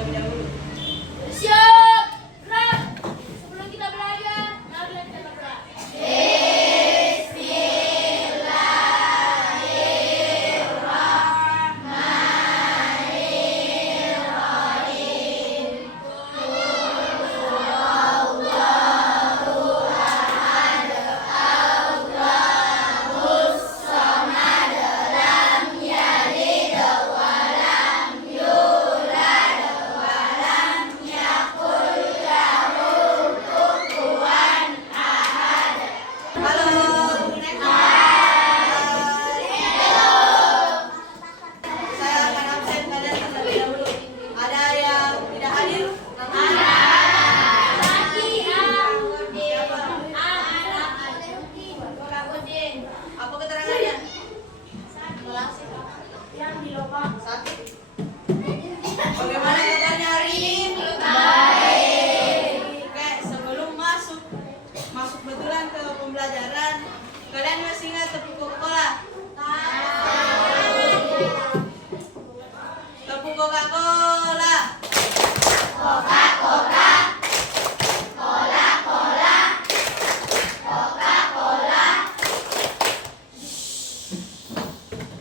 terlebih dahulu. Siap, gerak. Sebelum kita belajar, marilah kita berdoa. Saya akan absen kalian terlebih dahulu. Ada yang tidak hadir? Apa keterangannya? Sakit. Bagaimana kabarnya hari ini? Oke, sebelum masuk betulan ke pembelajaran, kalian masih ingat tepuk Coca-Cola? Tepuk Coca-Cola.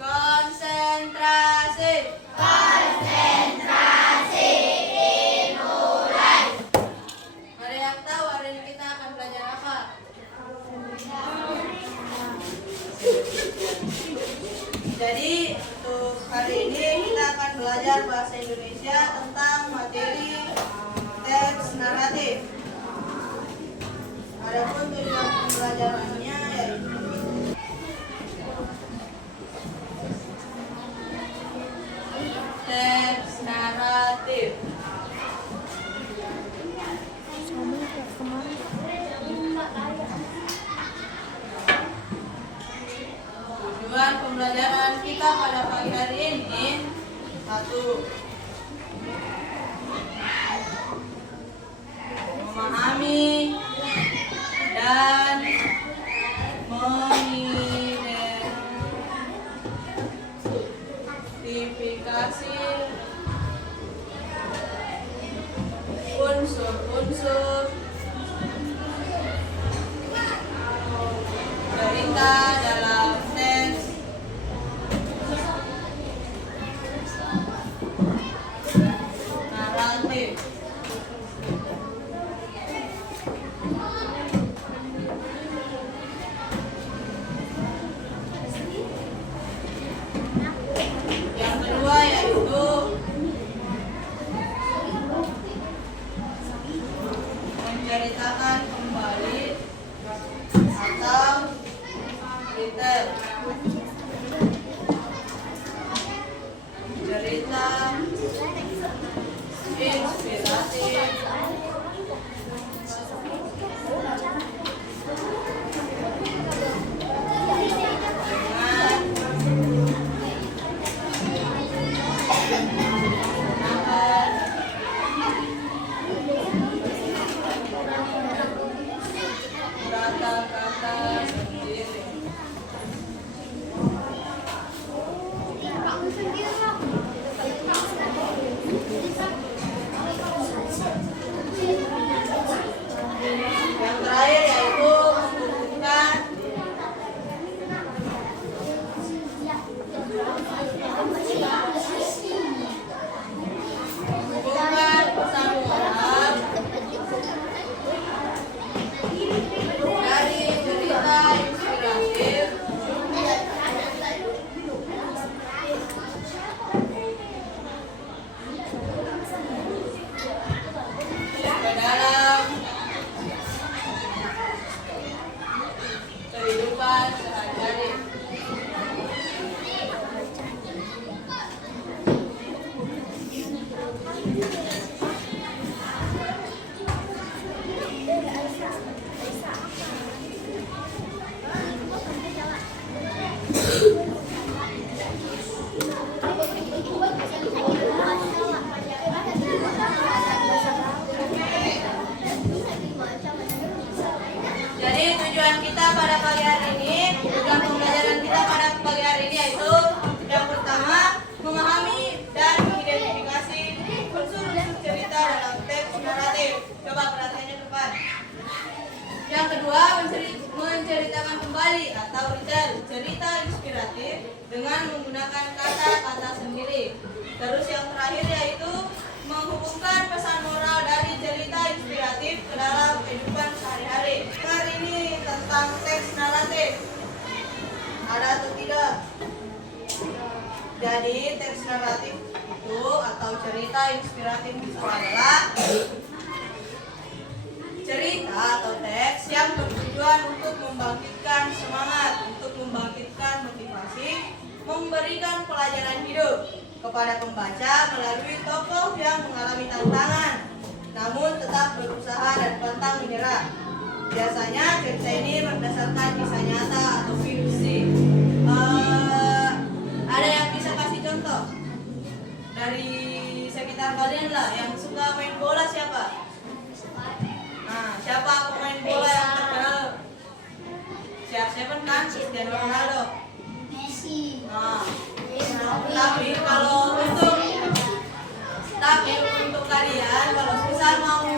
Konsentrasi. Ada yang tahu hari ini kita akan belajar apa? Jadi untuk hari ini kita akan belajar bahasa Indonesia tentang materi teks naratif. Adapun tujuan pembelajarannya yaitu teks naratif. Tujuan pembelajaran kita pada pagi hari ini: 1. Memahami dan mengidentifikasi unsur-unsur perintah dalam teks naratif. Yang kedua yaitu kedua, menceritakan kembali atau retell, cerita inspiratif dengan menggunakan kata-kata sendiri. Terus yang terakhir yaitu menghubungkan pesan moral dari cerita inspiratif ke dalam kehidupan sehari-hari. Hari ini tentang teks naratif. Ada atau tidak? Jadi teks naratif itu atau cerita inspiratif itu adalah cerita atau teks yang bertujuan untuk membangkitkan semangat, untuk membangkitkan motivasi, memberikan pelajaran hidup kepada pembaca melalui tokoh yang mengalami tantangan, namun tetap berusaha dan pantang menyerah. Biasanya cerita ini berdasarkan kisah nyata atau fiksi. Ada yang bisa kasih contoh dari sekitar kalian lah yang suka main bola siapa? Nah, siapa pemain bola yang terkenal? CR7 kan, Cristiano Ronaldo. Messi. Nah, tapi untuk kalian kalau misal mau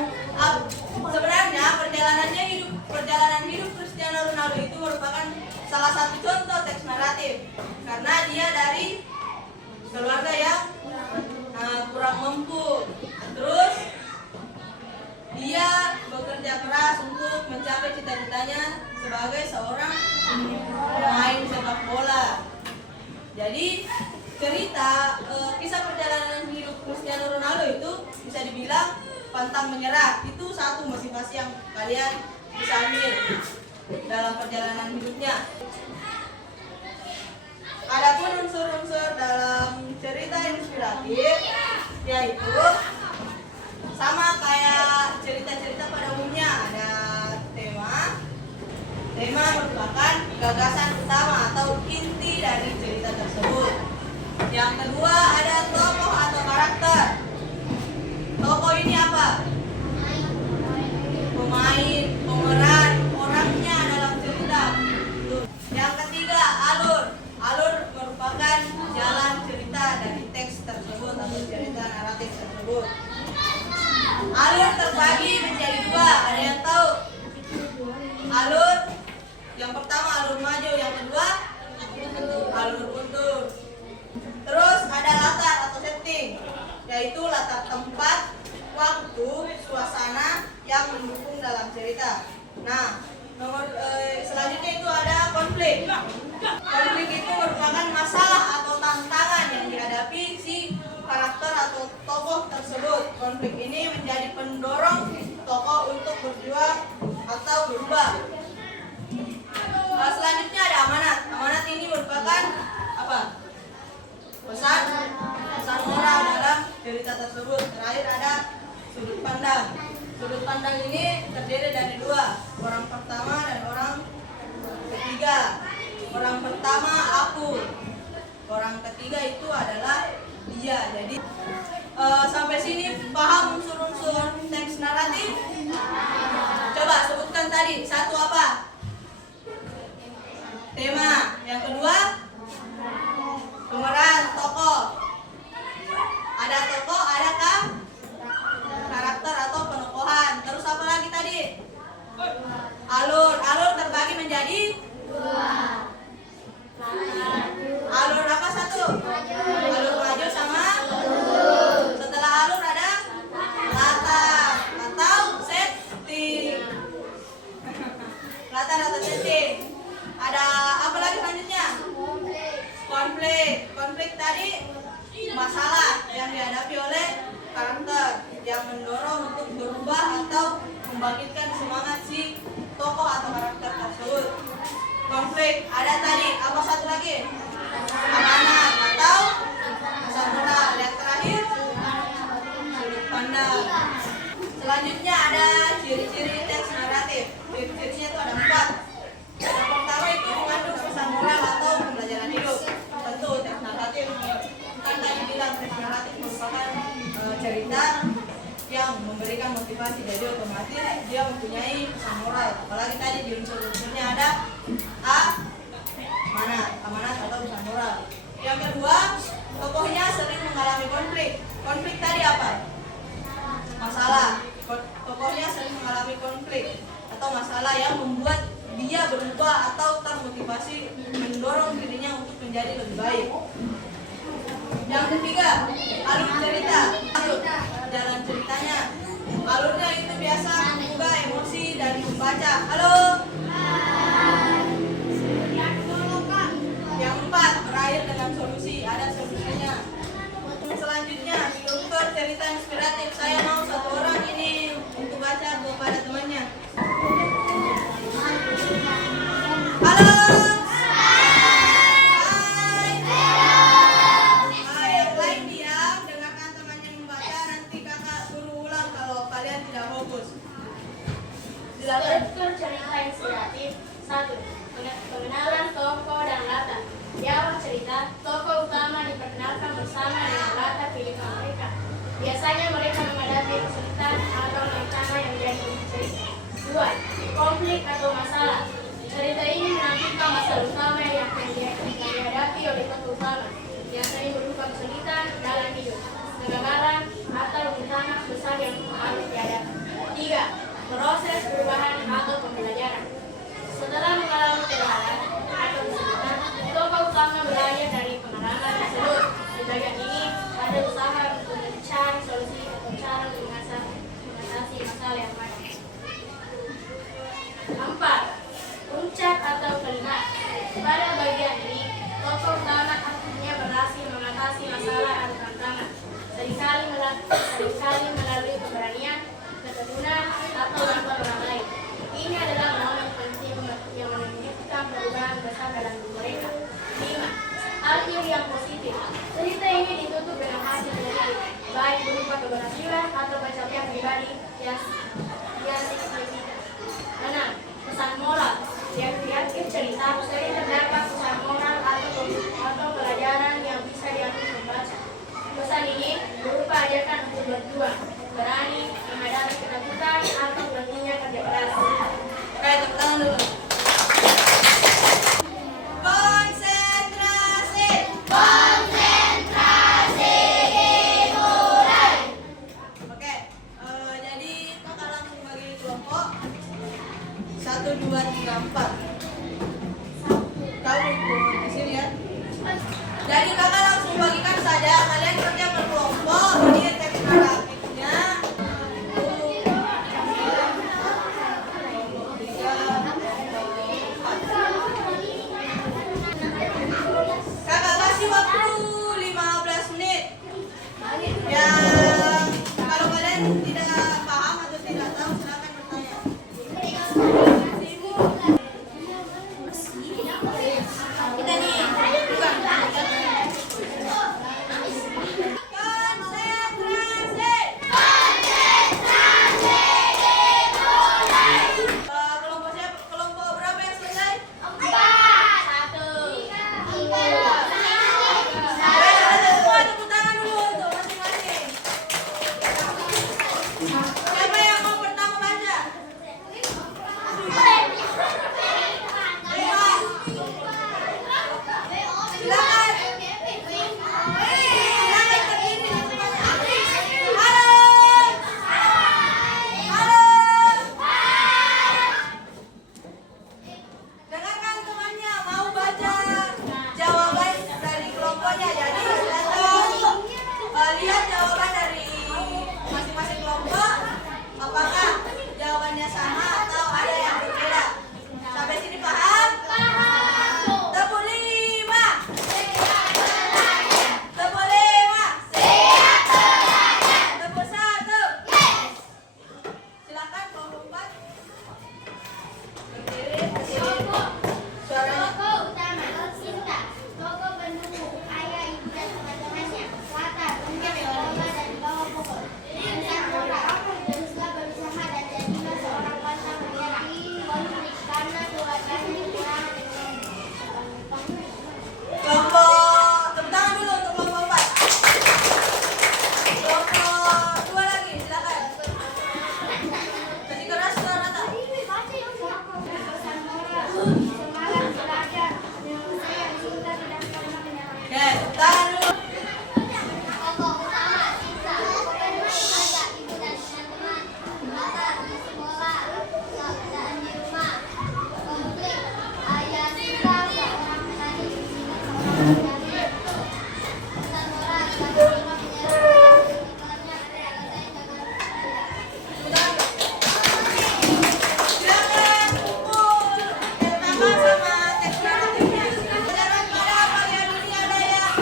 sebenarnya perjalanan hidup Cristiano Ronaldo itu merupakan salah satu contoh teks naratif karena dia dari keluarga yang kurang mampu. Terus dia bekerja keras untuk mencapai cita-citanya sebagai seorang pemain sepak bola. Jadi kisah perjalanan hidup Cristiano Ronaldo itu bisa dibilang pantang menyerah. Itu satu motivasi yang kalian bisa ambil dalam perjalanan hidupnya. Adapun unsur-unsur dalam cerita inspiratif yaitu sama kayak cerita-cerita pada umumnya, ada tema. Tema merupakan gagasan utama atau inti dari cerita tersebut. Yang kedua ada tokoh atau karakter. Tokoh ini apa? Pemain, pemeran, orangnya dalam cerita. Yang ketiga alur. Alur merupakan jalan cerita dari teks tersebut atau cerita naratif tersebut. Alur terbagi menjadi dua. Ada yang tahu? Alur yang pertama alur maju, yang kedua alur mundur. Terus ada latar atau setting, yaitu latar tempat, waktu, suasana yang mendukung dalam cerita. Nah, selanjutnya itu ada konflik. Konflik itu merupakan masalah atau tantangan yang dihadapi si karakter atau tokoh tersebut. Konflik ini menjadi pendorong tokoh untuk berjuang atau berubah. Selanjutnya ada amanat. Amanat ini merupakan apa? Pesan moral dalam cerita tersebut. Terakhir ada sudut pandang. Sudut pandang ini terdiri dari dua, orang pertama dan orang ketiga. Orang pertama aku, orang ketiga itu adalah dia. Jadi sampai sini paham unsur-unsur teks naratif? Coba sebutkan tadi, satu apa? Tema. Yang kedua pemeran, tokoh. Ada tokoh, adakah karakter atau penokohan. Terus apa lagi tadi? Alur. Alur terbagi menjadi alur apa satu? Alur maju sama setelah alur ada latar atau setting. Latar atau setting. Ada apa lagi selanjutnya? Konflik tadi masalah yang dihadapi oleh karakter yang mendorong untuk berubah atau membangkitkan semangat si tokoh atau karakter tersebut. Konflik ada tadi, apa satu lagi? Amanat atau pesan moral. Yang terakhir sudut pandang. Selanjutnya ada ciri-ciri teks naratif. Ciri-cirinya itu ada 4. Yang pertama itu mengandung pesan moral atau pembelajaran hidup. Tentu teks naratif kan tadi bilang teks naratif merupakan cerita yang memberikan motivasi, jadi otomatis dia mempunyai pesan moral. Apalagi tadi di unsur-unsurnya ada amanat atau pesan moral. Yang kedua, tokohnya sering mengalami konflik. Konflik tadi apa? Masalah. Tokohnya sering mengalami konflik atau masalah yang membuat baik. Yang ketiga, alur cerita. Alur, jalan ceritanya. Alurnya itu biasa menggugah emosi dari pembaca. Halo. Yang empat, berakhir dengan solusi. Ada solusinya. Selanjutnya, struktur cerita inspiratif. Saya mau satu orang ini untuk baca kepada temannya. Halo. Yang lain diam, dengarkan temannya membaca. Nanti kakak suruh ulang kalau kalian tidak fokus. Silakan. Struktur cerita inspiratif 1. Pengenalan tokoh dan latar. Di awal cerita, tokoh utama diperkenalkan bersama dengan latar kehidupan mereka. Biasanya mereka menghadapi kesulitan atau tantangan yang menjadi inti cerita. 2. Konflik atau masalah. Cerita ini menampilkan masalah utama yang dihadapi oleh tokoh utama, yang sering berupa kesulitan dalam hidup, kegagalan, atau rintangan besar yang harus dihadapi. 3. Proses perubahan atau pembelajaran. Setelah mengalami kegagalan atau kesulitan, tokoh utama belajar dari pengalaman tersebut. Di bagian ini ada usaha untuk mencari solusi atau cara untuk mengatasi masalah yang ada. 4. Puncak atau klimaks. Pada bagian ini, tokoh utama akhirnya berhasil mengatasi masalah atau tantangan. Seringkali melalui keberanian, ketekunan, atau bantuan orang lain. Ini adalah momen penting yang menunjukkan perubahan besar dalam diri mereka. 5. Akhir yang positif. Cerita ini ditutup dengan hasil positif, baik berupa keberhasilan atau pencapaian pribadi yang signifikan. 6. Pesan moral. Di akhir cerita sering terdapat pesan moral atau pelajaran yang bisa diambil pembaca. Pesan ini berupa ajakan untuk berjuang, berani menghadapi ketakutan atau pentingnya kerja keras. Oke, tepuk tangan dulu. Konsentrasi. Konsentrasi dimulai. Oke, jadi kakak langsung bagi kelompok 1, 2, 3, 4. Kau di sini ya.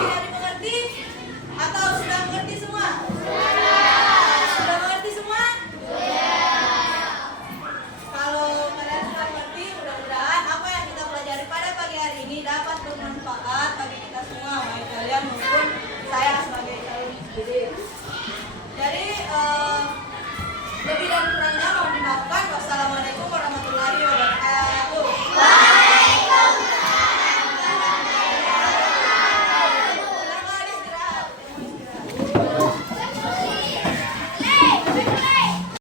tidak